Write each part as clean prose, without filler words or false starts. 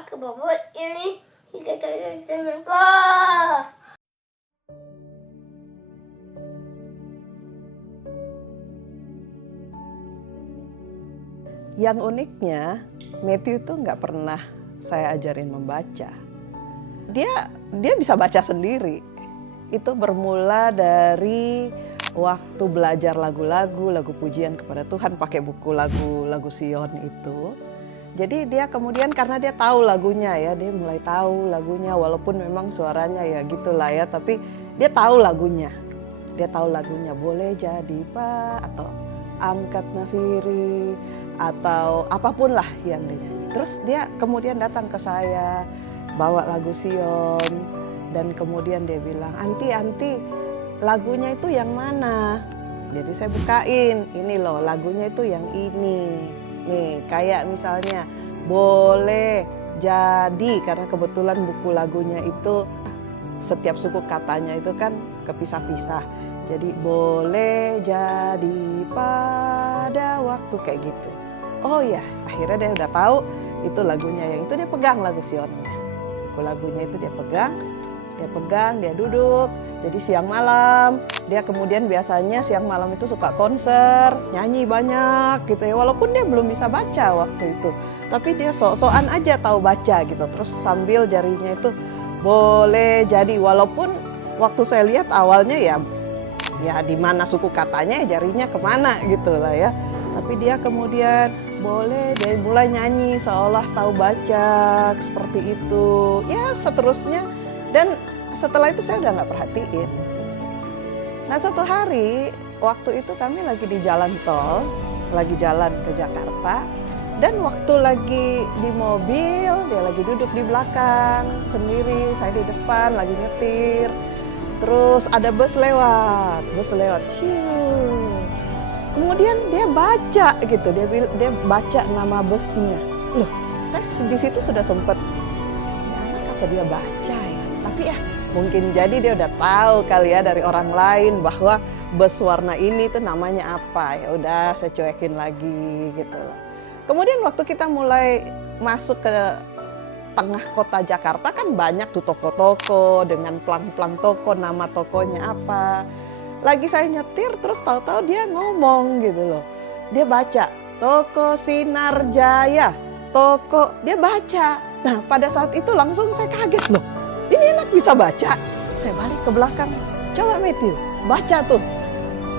aku bawa ini kita temanku. Yang uniknya, Matthew itu nggak pernah saya ajarin membaca. Dia bisa baca sendiri. Itu bermula dari waktu belajar lagu pujian kepada Tuhan pakai buku lagu Sion itu. Jadi dia kemudian karena dia tahu lagunya ya, dia mulai tahu lagunya walaupun memang suaranya ya gitulah ya, tapi dia tahu lagunya. Dia tahu lagunya, boleh jadi Pak, atau angkat nafiri, atau apapun lah yang dia nyanyi. Terus dia kemudian datang ke saya, bawa lagu Sion, dan kemudian dia bilang, Anti, lagunya itu yang mana? Jadi saya bukain, ini loh lagunya itu yang ini. Nih kayak misalnya, boleh jadi, karena kebetulan buku lagunya itu setiap suku katanya itu kan kepisah-pisah. Jadi boleh jadi pada waktu kayak gitu. Oh ya, akhirnya dia udah tahu itu lagunya yang itu, dia pegang lagu Sionnya. Buku lagunya itu dia pegang, dia duduk. Jadi siang malam, dia kemudian biasanya siang malam itu suka konser, nyanyi banyak gitu ya. Walaupun dia belum bisa baca waktu itu, tapi dia sok-sokan aja tahu baca gitu. Terus sambil jarinya itu boleh jadi, walaupun waktu saya lihat awalnya ya di mana suku katanya jarinya kemana gitu lah ya. Tapi dia kemudian boleh, dia mulai nyanyi seolah tahu baca seperti itu. Ya seterusnya, dan setelah itu saya udah nggak perhatiin. Nah suatu hari waktu itu kami lagi di jalan tol, lagi jalan ke Jakarta, dan waktu lagi di mobil dia lagi duduk di belakang sendiri, saya di depan lagi nyetir. Terus ada bus lewat, siu. Kemudian dia baca gitu, dia baca nama busnya. Loh, saya di situ sudah sempat, ya anak apa dia baca ya? Tapi ya mungkin jadi dia udah tahu kali ya dari orang lain bahwa bus warna ini tuh namanya apa. Ya udah saya cuekin lagi gitu. Kemudian waktu kita mulai masuk ke tengah kota Jakarta kan banyak tuh toko-toko dengan plang-plang toko, nama tokonya apa. Lagi saya nyetir terus tahu-tahu dia ngomong gitu loh. Dia baca, Toko Sinar Jaya, dia baca. Nah pada saat itu langsung saya kaget loh. Ini anak bisa baca. Saya balik ke belakang, coba Matthew, baca tuh.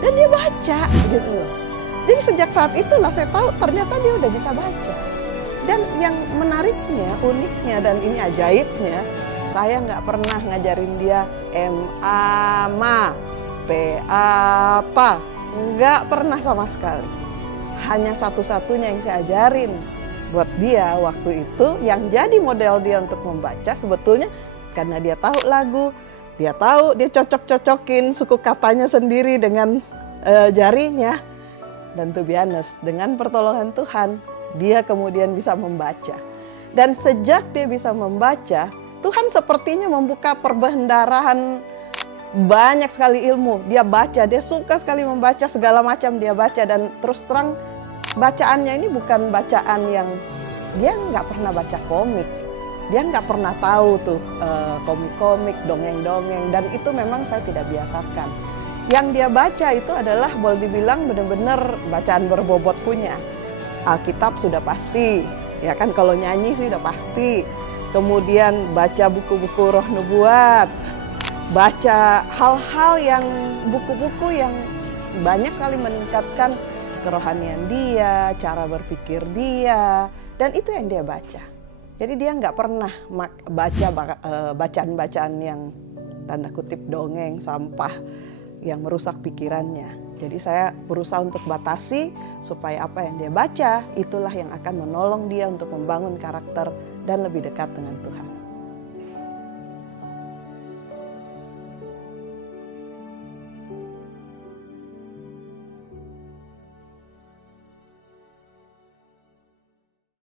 Dan dia baca gitu loh. Jadi sejak saat itulah saya tahu ternyata dia udah bisa baca. Dan yang menariknya, uniknya, dan ini ajaibnya, saya nggak pernah ngajarin dia M-A-M-A, P-A-P-A, nggak pernah sama sekali. Hanya satu-satunya yang saya ajarin buat dia waktu itu, yang jadi model dia untuk membaca sebetulnya karena dia tahu lagu, dia cocok-cocokin suku katanya sendiri dengan jarinya. Dan to be honest, dengan pertolongan Tuhan, dia kemudian bisa membaca. Dan sejak dia bisa membaca, Tuhan sepertinya membuka perbendaharaan banyak sekali ilmu. Dia baca, dia suka sekali membaca, segala macam dia baca. Dan terus terang bacaannya ini bukan bacaan yang, dia nggak pernah baca komik. Dia nggak pernah tahu tuh komik-komik, dongeng-dongeng. Dan itu memang saya tidak biasakan. Yang dia baca itu adalah boleh dibilang benar-benar bacaan berbobot punya. Alkitab sudah pasti, ya kan, kalau nyanyi sih udah pasti. Kemudian baca buku-buku roh nubuat, baca hal-hal yang, buku-buku yang banyak sekali meningkatkan kerohanian dia, cara berpikir dia, dan itu yang dia baca. Jadi dia nggak pernah baca bacaan-bacaan yang tanda kutip dongeng, sampah, yang merusak pikirannya. Jadi saya berusaha untuk batasi supaya apa yang dia baca itulah yang akan menolong dia untuk membangun karakter dan lebih dekat dengan Tuhan.